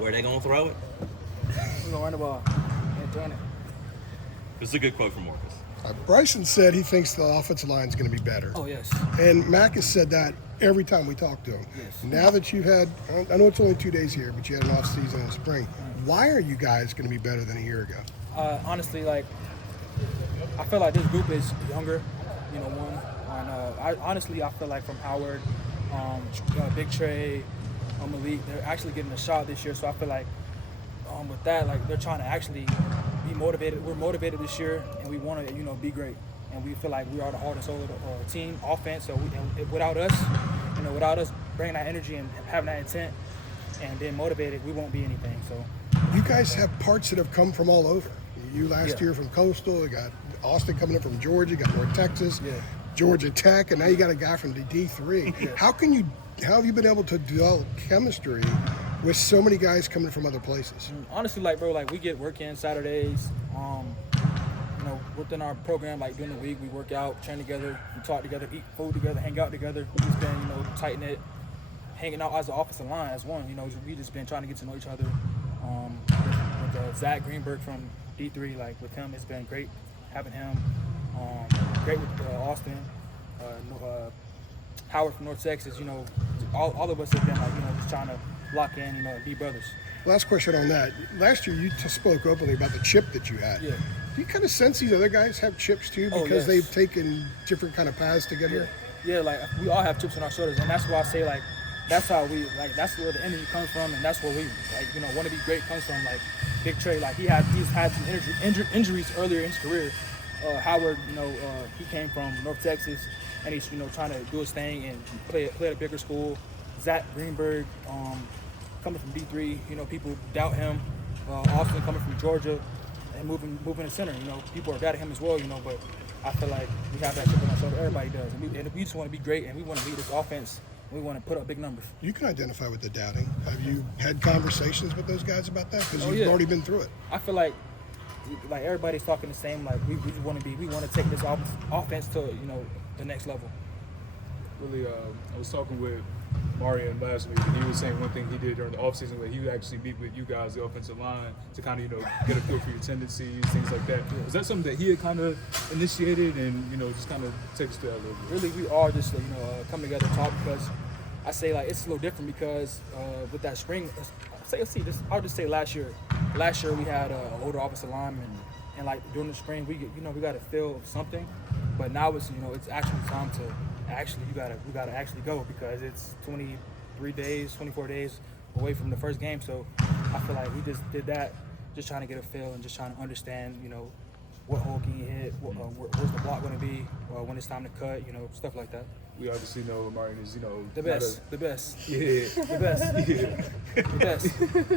Where they gonna throw it? We're gonna run the ball and turn it. This is a good quote from Marcus. Bryson said he thinks the offensive line is going to be better. Oh yes. And Mac has said that every time we talk to him. Yes. Now that you've had, I know it's only 2 days here, but you had an off season in spring. Why are you guys going to be better than a year ago? Honestly, like I feel like this group is younger. You know, I feel like from Howard, Big Trey, Malik, they're actually getting a shot this year. So I feel like with that, like they're trying to actually be motivated. We're motivated this year, and we want to, be great. And we feel like we are the heart and soul of the team, offense. So without us bringing that energy and having that intent and being motivated, we won't be anything. So you guys have parts that have come from all over. You last year from Coastal, you got Austin coming in from Georgia, you got North Texas, Georgia Tech, and now you got a guy from the D3. Yeah. How have you been able to develop chemistry with so many guys coming from other places? Honestly, we get work in Saturdays. Within our program, like during the week, we work out, train together, we talk together, eat food together, hang out together. We just been, tight-knit, hanging out as an offensive line, as one. We just been trying to get to know each other. With Zach Greenberg from D3, like with him, it's been great having him. Great with Austin, Howard from North Texas. All of us have been just trying to lock in, and be brothers. Last question on that. Last year, you spoke openly about the chip that you had. Yeah. Do you kind of sense these other guys have chips too because they've taken different kind of paths together? Yeah, like we all have chips on our shoulders, and that's why I say that's how we that's where the energy comes from, and that's where we want to be great comes from. Like Big Trey, he's had some injuries earlier in his career. Howard, he came from North Texas, and he's trying to do his thing and play at a bigger school. Zach Greenberg, coming from D3, people doubt him. Austin coming from Georgia and moving to center, people are doubting him as well, but I feel like we have that chip on our shoulder. Everybody does, and we just want to be great, and we want to lead this offense. We want to put up big numbers. You can identify with the doubting. Have you had conversations with those guys about that? Because you've already been through it. I feel like everybody's talking the same. Like we want to take this offense to the next level. Really, I was talking with Marion last week, and he was saying one thing he did during the offseason where he would actually meet with you guys, the offensive line, to kind of, get a feel for your tendencies, things like that. Was that something that he had kind of initiated and, just kind of take us through that a little bit? Really, we all just, come together and talk because I say, it's a little different because with that spring, I'll just say last year we had an older offensive lineman, and during the spring, we got a feel of something, but now it's, it's actually time to we gotta actually go because it's 24 days away from the first game. So I feel like we just did that, just trying to get a feel and just trying to understand, what hole can you hit, where's the block going to be, when it's time to cut, stuff like that. We obviously know Marion is, the best. Yeah. The best. Yeah. The best.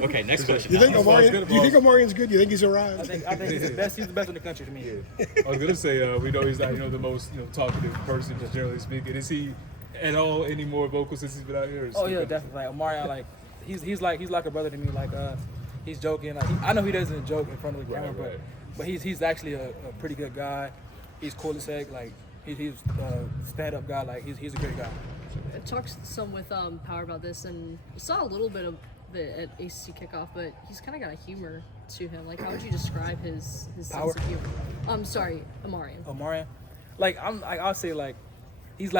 Okay, next question. Do you think Omarian's good? Do you think he's arrived? I think he's the best. He's the best in the country to me. Yeah. I was gonna say we know he's not the most talkative person, just generally speaking. Is he at all any more vocal since he's been out here? Oh yeah, definitely. Omarion, he's like a brother to me. He's joking. I know he doesn't joke in front of the camera, but he's actually a pretty good guy. He's cool as heck. He's a stand-up guy. He's a great guy. I talked some with Power about this, and saw a little bit of it at ACC kickoff, but he's kind of got a humor to him. How would you describe his Power? sense of humor? Sorry, Omarion. Omarion, I'll say he's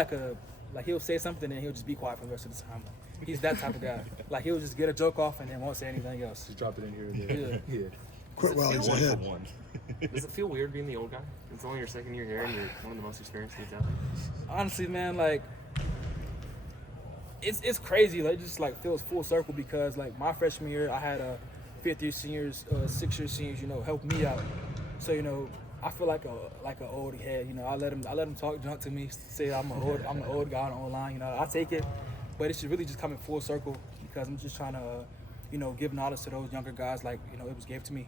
he'll say something and he'll just be quiet for the rest of the time. He's that type of guy. He'll just get a joke off and then won't say anything else. Just drop it in here and there. Yeah. Quit while he's ahead. Does it feel weird being the old guy? It's only your second year here and you're one of the most experienced kids out there. Honestly, man, it's crazy. It just feels full circle because my freshman year I had fifth-year seniors, sixth-year seniors, help me out. So I feel like an old head. I let them talk junk to me, say I'm the old guy on the O-line. I take it, but it's really just coming full circle because I'm just trying to give knowledge to those younger guys it was gave to me.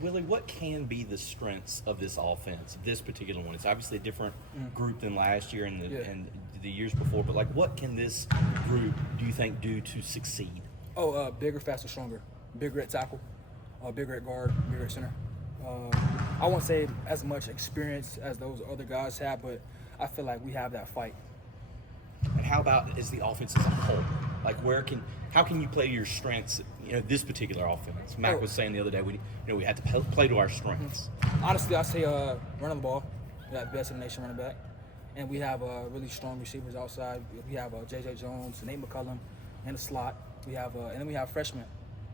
Willie, what can be the strengths of this offense, this particular one? It's obviously a different group than last year and the years before, but what can this group, do you think, do to succeed? Bigger, faster, stronger. Bigger at tackle, bigger at guard, bigger at center. I won't say as much experience as those other guys have, but I feel like we have that fight. And how about as the offense as a whole? How can you play your strengths this particular offense? Mac was saying the other day, we had to play to our strengths. Honestly, I say running the ball. We have the best in the nation running back. And we have really strong receivers outside. We have J.J. Jones, Nate McCullum in the slot. We have and then we have freshmen,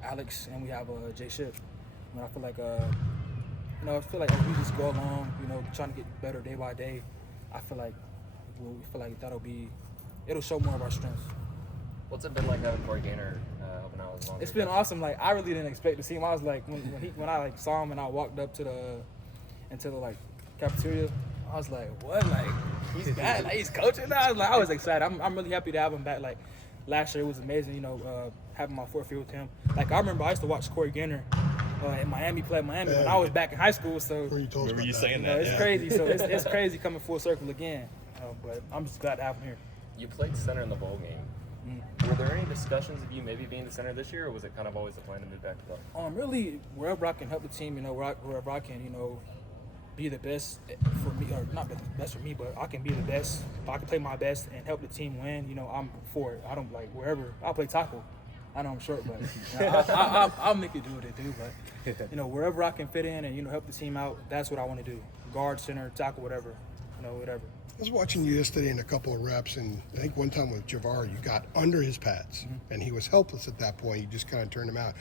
Alex, and we have Jay Shipp. And I feel like as we just go along, trying to get better day by day, I feel like it'll show more of our strengths. What's it been like having Corey Gaynor helping out as long? It's been awesome. Like, I really didn't expect to see him. I was like, when I saw him and I walked up into the cafeteria, I was like, what? Like, he's back. Like, he's coaching now. I was excited. I'm really happy to have him back. Like, last year it was amazing. Having my fourth year with him. Like, I remember I used to watch Corey Gaynor in Miami play Miami when I was back in high school. So Remember you saying that? It's crazy. So it's crazy coming full circle again. But I'm just glad to have him here. You played center in the bowl game. Were there any discussions of you maybe being the center this year, or was it kind of always the plan to move back to that? Really, wherever I can help the team, wherever I can, be the best for me, or not the best for me, but I can be the best. If I can play my best and help the team win, I'm for it. I don't like wherever. I'll play tackle. I know I'm short, but I'll make it do what it do. But wherever I can fit in and help the team out, that's what I want to do. Guard, center, tackle, whatever. Whatever. I was watching you yesterday in a couple of reps, and I think one time with Javar, you got under his pads, and he was helpless at that point. You just kind of turned him out.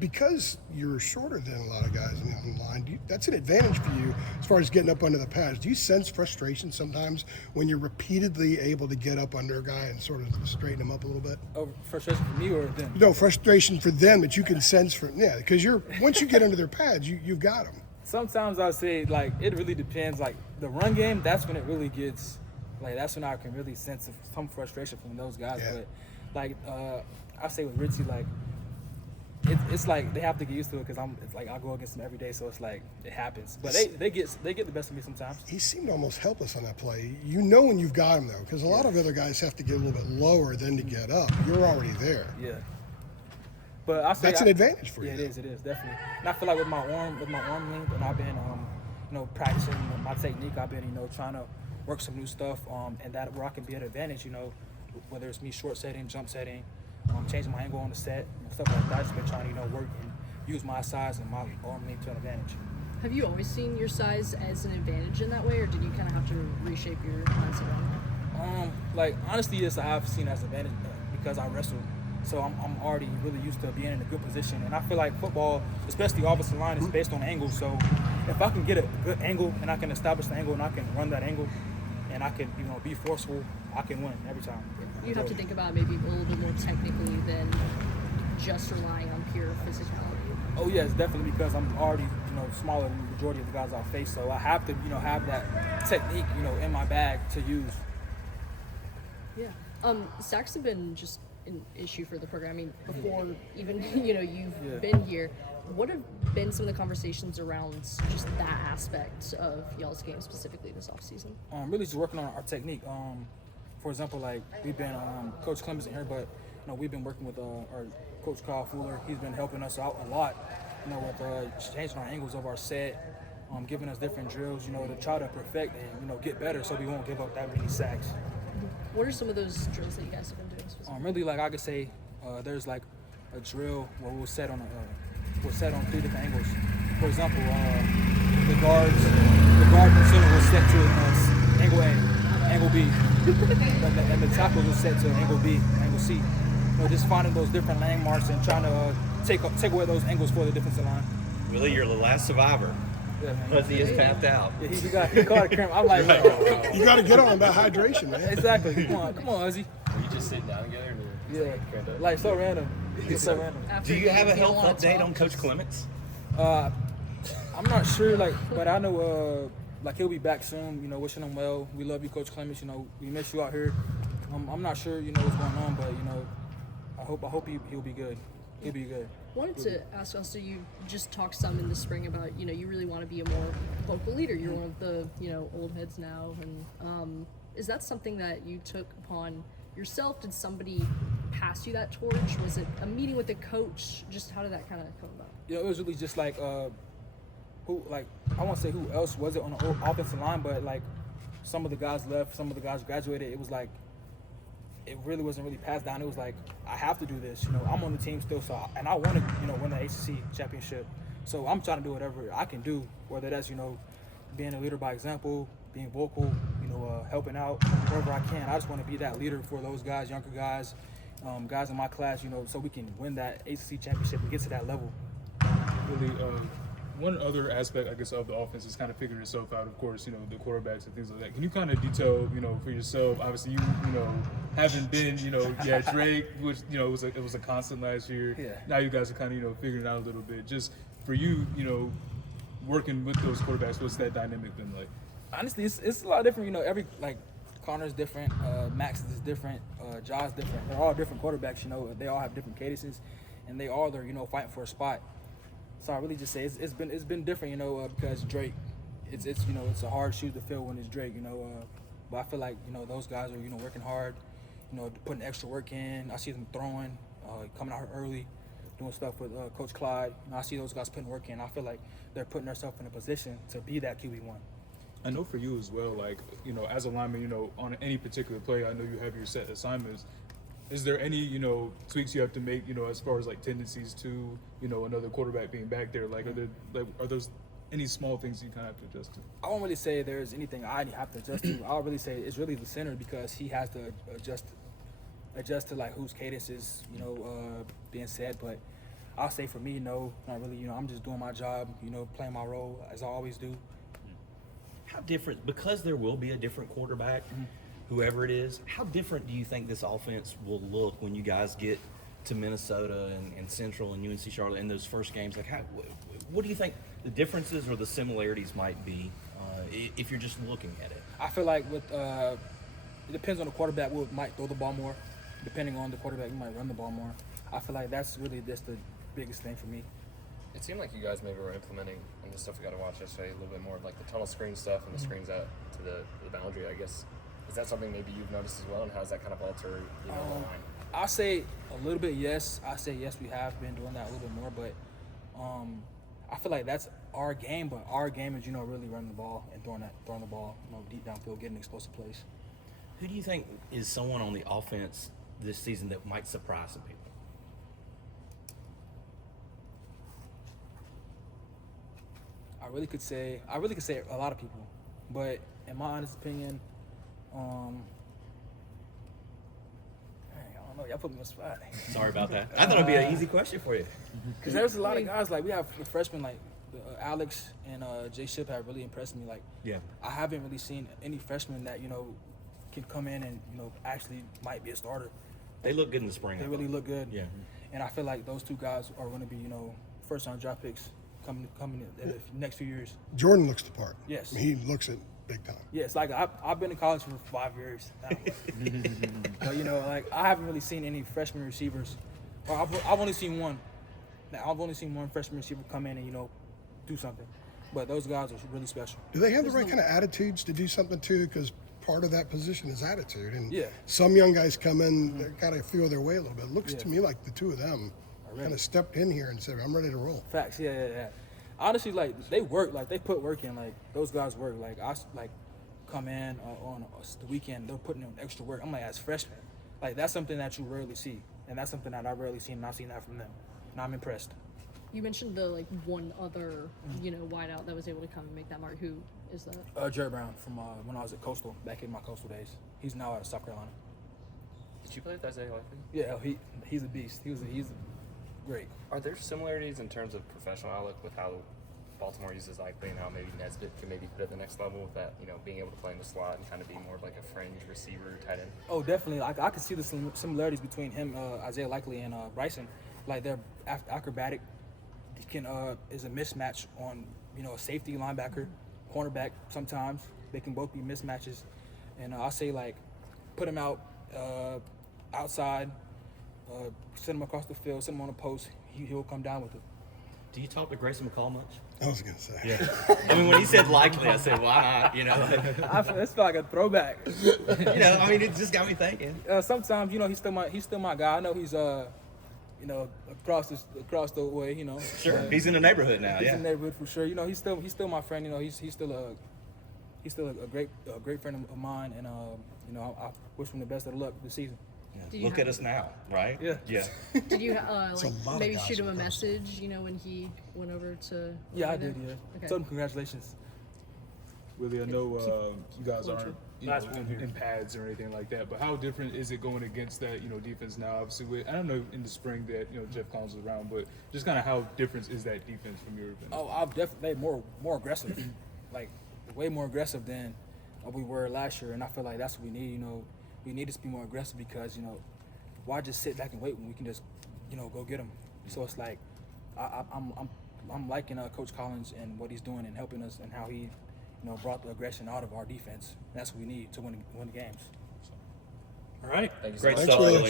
Because you're shorter than a lot of guys in the line, that's an advantage for you as far as getting up under the pads. Do you sense frustration sometimes when you're repeatedly able to get up under a guy and sort of straighten him up a little bit? Oh, frustration for me or them? No, frustration for them that you can sense because once you get under their pads, you've got them. Sometimes I say, like, it really depends. Like, the run game, that's when it really gets, like, that's when I can really sense some frustration from those guys. Yeah. But, like, I say with Ritzy, like, it's like they have to get used to it because it's like I go against them every day, so it's like it happens. But they get the best of me sometimes. He seemed almost helpless on that play. When you've got him, though, because a lot of other guys have to get a little bit lower than to get up. You're already there. Yeah. But I say that's an advantage for you. Yeah, it is definitely. And I feel like with my arm length, and I've been practicing my technique. I've been trying to work some new stuff, and that where I can be at advantage. Whether it's me short setting, jump setting, changing my angle on the set, stuff like that. I've just been trying to work and use my size and my arm length to an advantage. Have you always seen your size as an advantage in that way, or did you kind of have to reshape your mindset around that? Honestly, yes, I have seen it as an advantage because I wrestle. So I'm already really used to being in a good position. And I feel like football, especially offensive line, is based on angle. So if I can get a good angle and I can establish the angle and I can run that angle and I can, be forceful, I can win every time. You'd have to think about maybe a little bit more technically than just relying on pure physicality. Oh, yes, definitely, because I'm already, smaller than the majority of the guys I face. So I have to, have that technique, in my bag to use. Yeah. Sacks have been just an issue for the program. I mean, before even you've been here, what have been some of the conversations around just that aspect of y'all's game specifically this offseason? Really just working on our technique. For example, like we've been Coach Clemens in here, but we've been working with our Coach Kyle Fuller. He's been helping us out a lot, with changing our angles of our set, giving us different drills, to try to perfect and get better so we won't give up that many sacks. What are some of those drills that you guys have been doing specifically? Really, like I could say, there's like a drill where we'll set on 3 different angles. For example, the guard and center will set to angle A, angle B, and the tackle will set to angle B, angle C. Just finding those different landmarks and trying to take away those angles for the defensive line. Willie, you're the last survivor. Yeah, man. Fuzzy is tapped out. Yeah, he caught a cramp. I'm like, You got to get on about hydration, man. Exactly. Come on, Uzzy. Were you just sitting down together? Yeah, like so random. It's so random. After Do you have a feel health wanna update talk, on Coach Clements? I'm not sure, but I know, he'll be back soon. Wishing him well. We love you, Coach Clements. We miss you out here. I'm not sure, what's going on, but I hope he'll be good. He'll be good. Wanted to ask also, you just talked some in the spring about, you really want to be a more vocal leader. You're one of the, old heads now. And is that something that you took upon yourself? Did somebody pass you that torch? Was it a meeting with the coach? Just how did that kind of come about? Yeah, it was really just I won't say who else was it on the offensive line, but some of the guys left, some of the guys graduated. It was it really wasn't really passed down. It was like, I have to do this. You know, I'm on the team still, and I want to, you know, win the ACC championship. So I'm trying to do whatever I can do, whether that's, you know, being a leader by example, being vocal, you know, helping out wherever I can. I just want to be that leader for those guys, younger guys, guys in my class, you know, so we can win that ACC championship and get to that level. Really, one other aspect, I guess, of the offense is kind of figuring itself out. Of course, you know, the quarterbacks and things like that. Can you kind of detail, you know, for yourself? Obviously, you know, haven't been, you know, Drake, which, you know, it was a constant last year. Yeah. Now you guys are kind of, you know, figuring it out a little bit. Just for you, you know, working with those quarterbacks, what's that dynamic been like? Honestly, it's a lot different. You know, every Connor's different, Max is different, Ja's different. They're all different quarterbacks. You know, they all have different cadences, and they all are, you know, fighting for a spot. So I really just say it's been different, you know, because Drake, it's you know, it's a hard shoe to fill when it's Drake, you know. But I feel like, you know, those guys are, you know, working hard, you know, putting extra work in. I see them throwing, coming out early, doing stuff with Coach Clyde. You know, I see those guys putting work in. I feel like they're putting themselves in a position to be that QB1. I know for you as well, like, you know, as a lineman, you know, on any particular play, I know you have your set assignments. Is there any, you know, tweaks you have to make, you know, as far as like tendencies to, you know, another quarterback being back there? Like, are those any small things you kind of have to adjust to? I won't really say there's anything I have to adjust to. I'll really say it's really the center, because he has to adjust to like whose cadence is, you know, being said. But I'll say for me, no, not really. You know, I'm just doing my job, you know, playing my role as I always do. How different, because there will be a different quarterback, whoever it is, how different do you think this offense will look when you guys get to Minnesota and Central and UNC Charlotte in those first games? Like, what do you think the differences or the similarities might be if you're just looking at it? I feel like with it depends on the quarterback. We might throw the ball more. Depending on the quarterback, we might run the ball more. I feel like that's the biggest thing for me. It seemed like you guys maybe were implementing, and the stuff we got to watch yesterday, a little bit more of like the tunnel screen stuff and the screens out to the boundary, I guess. Is that something maybe you've noticed as well, and how does that kind of alter, you know, the line? I say a little bit yes. I say yes, we have been doing that a little bit more, but I feel like that's our game. But our game is, you know, really running the ball and throwing the ball, you know, deep downfield, getting explosive plays. Who do you think is someone on the offense this season that might surprise some people? I really could say a lot of people, but in my honest opinion, I don't know. Y'all put me on the spot. Sorry about that. I thought it'd be an easy question for you. Because there's a lot of guys, like we have freshmen like Alex and Jay Ship have really impressed me. Like, Yeah. I haven't really seen any freshmen that, you know, can come in and, you know, actually might be a starter. They look good in the spring. They really look good. Yeah. And I feel like those two guys are going to be, you know, first-round draft picks coming in the next few years. Jordan looks the part. Yes. He looks it big time. Yeah, it's like I've been in college for 5 years now. But, you know, like I haven't really seen any freshman receivers. Or I've only seen one. Now, I've only seen one freshman receiver come in and, you know, do something. But those guys are really special. Do they have the right kind of attitudes to do something too? Because part of that position is attitude. And Yeah. some young guys come in, they've got to feel their way a little bit. It looks Yeah. to me like the two of them kind of stepped in here and said, I'm ready to roll. Facts, yeah. Honestly, like they work, like they put work in. Like those guys work. Like I come in on the weekend, they're putting in extra work. I'm like, as freshmen, like that's something that you rarely see, and that's something that I rarely seen, and I've seen that from them, and I'm impressed. You mentioned the like one other, you know, wideout that was able to come and make that mark. Who is that? Jared Brown from when I was at Coastal, back in my Coastal days. He's now at South Carolina. Did you play with Isaiah Likely? Yeah, he's a beast. He's great. Are there similarities in terms of professional outlook with how Baltimore uses Likely and how maybe Nesbitt can maybe put it at the next level with that, you know, being able to play in the slot and kind of be more of like a fringe receiver tight end? Oh, definitely. I can see the similarities between him, Isaiah Likely, and Bryson. Like they're acrobatic. He can is a mismatch on, you know, a safety, linebacker, cornerback. Sometimes they can both be mismatches, and I say like put him out outside, send him across the field, send him on a post. He'll come down with it. Do you talk to Grayson McCall much? I was going to say. Yeah. I mean, when he said likely, I said, why? You know, That's like a throwback. you know, I mean, it just got me thinking. Sometimes, you know, he's still my guy. I know he's you know, across the way, you know. Sure. He's in the neighborhood now. He's Yeah. in the neighborhood for sure. You know, he's still my friend. You know, he's still a great friend of mine, and you know, I wish him the best of luck this season. Did you Look have- at us now, right? Yeah. Yeah. Did you It's a like lot of maybe guys shoot him a who comes. message? You know, when he went over to. Yeah, I over there? did. Yeah. Okay. Told him congratulations. Willie, I know you guys aren't Last one here. in pads or anything like that, but how different is it going against that defense now? Obviously, I don't know in the spring that Jeff Collins was around, but just kind of how different is that defense from your event? Oh, I've definitely made more aggressive, like way more aggressive than we were last year, and I feel like that's what we need. We need to be more aggressive because why just sit back and wait when we can just go get them? So it's like I'm liking Coach Collins and what he's doing and helping us and how he brought the aggression out of our defense. That's what we need to win games. All right. Thank you so Great much. stuff, Willie. Willie.